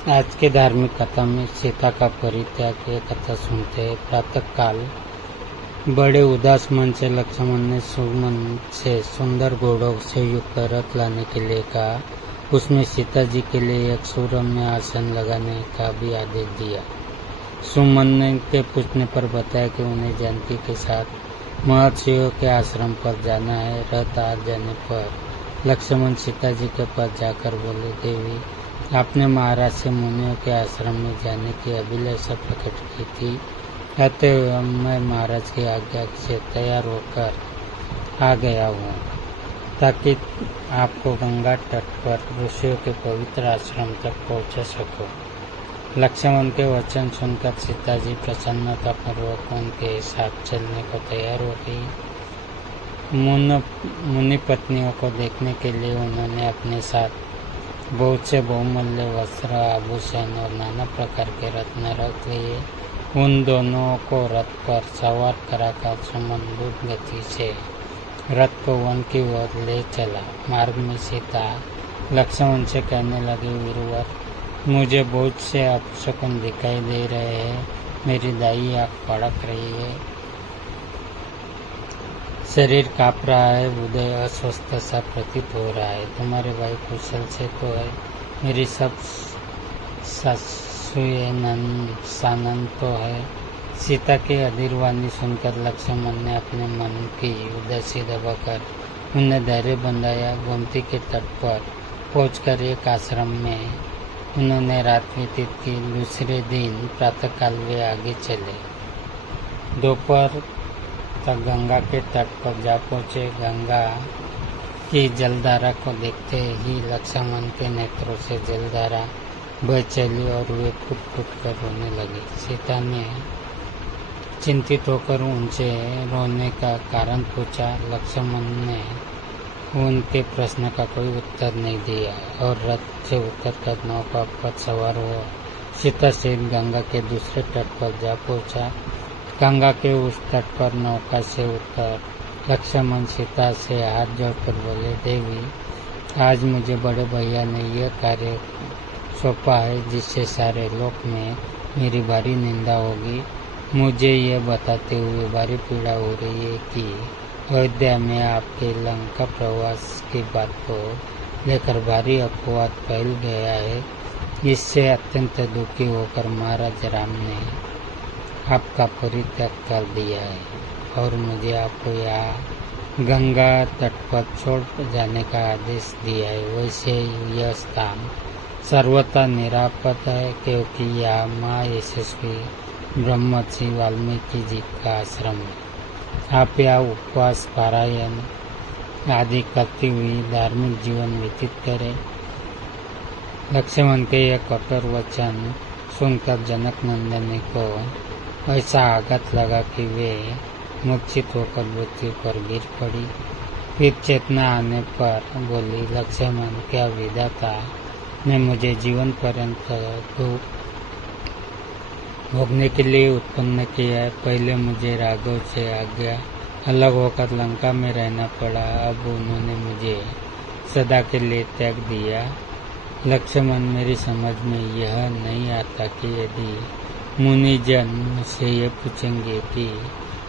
आज के धार्मिक कथा में सीता का परित्याग की कथा सुनते हैं। प्रातः काल बड़े उदास मन से लक्ष्मण ने सुमन से सुंदर घोड़ों से युक्त रथ लाने के लिए कहा। उसमें सीता जी के लिए एक सुरम्य आसन लगाने का भी आदेश दिया। सुमन ने के पूछने पर बताया कि उन्हें जानकी के साथ महर्षियों के आश्रम पर जाना है। रथ आ जाने पर लक्ष्मण सीता जी के पास जाकर बोले, देवी, आपने महाराज से मुनियों के आश्रम में जाने की अभिलाषा प्रकट की थी, अतः मैं महाराज की आज्ञा से तैयार होकर आ गया हूँ ताकि आपको गंगा तट पर ऋषियों के पवित्र आश्रम तक पहुँचा सकूँ। लक्ष्मण के वचन सुनकर सीता जी प्रसन्नतापूर्वक उनके साथ चलने को तैयार हो गई। मुनि पत्नियों को देखने के लिए उन्होंने अपने साथ बहुत से बहुमूल्य वस्त्र, आभूषण और नाना प्रकार के रत्न रख लिए। उन दोनों को रथ पर सवार कराकर सुमन द्रुत गति से रथ को वन की ओर ले चला। मार्ग में सीता लक्ष्मण से कहने लगी, वीरवर, मुझे बहुत से अपशकुन दिखाई दे रहे हैं। मेरी दाई आँख फड़क रही है, शरीर काँप रहा है, हृदय अस्वस्थ सा प्रतीत हो रहा है। तुम्हारे भाई कुशल से तो है, मेरी सब सासुए सानंद तो है। सीता की अधीरवाणी सुनकर लक्ष्मण ने अपने मन की उदासी दबाकर उन्हें धैर्य बंधाया। गोमती के तट पर पहुंचकर एक आश्रम में उन्होंने रात व्यतीत की। दूसरे दिन प्रातःकाल वे आगे चले। दोपहर तक गंगा के तट पर जा पहुँचे। गंगा की जलधारा को देखते ही लक्ष्मण के नेत्रों से जलधारा बह चली और वे फुट फुट कर रोने लगे। सीता ने चिंतित होकर उनसे रोने का कारण पूछा। लक्ष्मण ने उनके प्रश्न का कोई उत्तर नहीं दिया और रथ से उतरकर नौका पर सवार हुआ। सीता सहित गंगा के दूसरे तट पर जा पहुंचा। गंगा के उस तट पर नौका से उतर लक्ष्मण सीता से हाथ जोड़कर बोले, देवी, आज मुझे बड़े भैया ने यह कार्य सौंपा है जिससे सारे लोक में मेरी भारी निंदा होगी। मुझे यह बताते हुए भारी पीड़ा हो रही है कि अयोध्या में आपके लंका प्रवास की बात को लेकर भारी अपवाद फैल गया है। इससे अत्यंत दुखी होकर महाराज राम ने आपका परित्याग कर दिया है और मुझे आपको यहाँ गंगा तट पर छोड़ जाने का आदेश दिया है। वैसे यह स्थान सर्वथा निरापद है क्योंकि यह माँ यशस्वी ब्रह्मर्षि वाल्मीकि जी का आश्रम है। आप यहाँ उपवास, पारायण आदि करती हुई धार्मिक जीवन व्यतीत करें। लक्ष्मण के यह कठोर वचन सुनकर जनक नंदन को ऐसा आघात लगा कि वे मूर्छित होकर मृत्यु पर गिर पड़ी। फिर चेतना आने पर बोली, लक्ष्मण, क्या विधाता ने मुझे जीवन पर्यंत दुख भोगने के लिए उत्पन्न किया है। पहले मुझे राघव से आज्ञा अलग होकर लंका में रहना पड़ा, अब उन्होंने मुझे सदा के लिए त्याग दिया। लक्ष्मण, मेरी समझ में यह नहीं आता कि यदि मुनिजन मुझसे ये पूछेंगे कि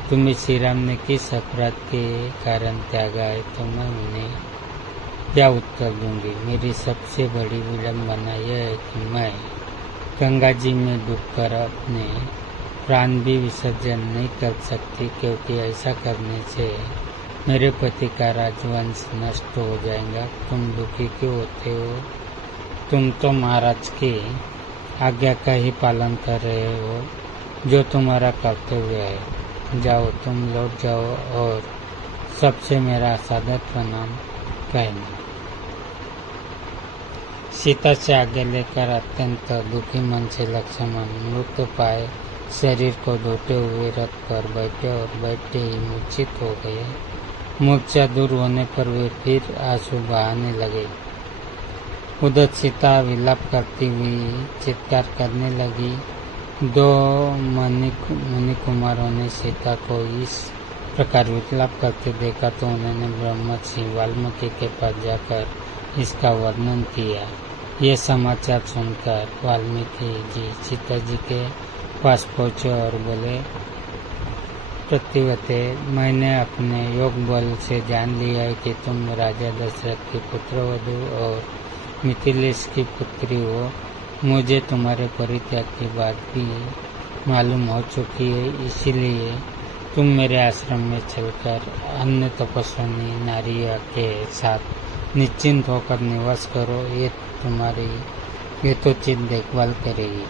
तुम्हें श्री राम ने किस अपराध के कारण त्यागा है तो मैं उन्हें क्या उत्तर दूंगी। मेरी सबसे बड़ी विडंबना यह है कि मैं गंगा जी में डूबकर अपने प्राण भी विसर्जन नहीं कर सकती क्योंकि ऐसा करने से मेरे पति का राजवंश नष्ट हो जाएगा। तुम दुखी क्यों होते हो? तुम तो महाराज की आज्ञा का ही पालन कर रहे हो जो तुम्हारा कर्तव्य है। जाओ, तुम लौट जाओ और सबसे मेरा सादर प्रणाम कहना। सीता से आगे लेकर अत्यंत दुखी मन से लक्ष्मण मृत्यु पाए शरीर को धोते हुए रथ पर बैठे और बैठते ही मूर्छित हो गए। मूर्छा दूर होने पर वे फिर आंसू बहाने लगे। उधर सीता विलाप करती हुई चित्कार करने लगी। दो मुनि कुमारों ने सीता को इस प्रकार विलाप करते देखा तो उन्होंने ब्रह्मर्षि वाल्मीकि के पास जाकर इसका वर्णन किया। ये समाचार सुनकर वाल्मीकि जी सीता जी के पास पहुँचे और बोले, प्रतिवते, मैंने अपने योग बल से जान लिया है कि तुम राजा दशरथ की पुत्रवधू और मिथिलेश की पुत्री हो। मुझे तुम्हारे परित्याग की बात भी मालूम हो चुकी है, इसीलिए तुम मेरे आश्रम में चलकर अन्य तपस्विनी नारियों के साथ निश्चिंत होकर निवास करो। ये तुम्हारी यथोचित देखभाल करेगी।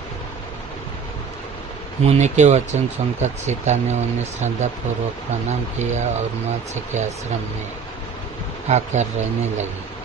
मुनि के वचन सुनकर सीता ने उन्हें श्रद्धापूर्वक प्रणाम किया और महर्षि के आश्रम में आकर रहने लगी।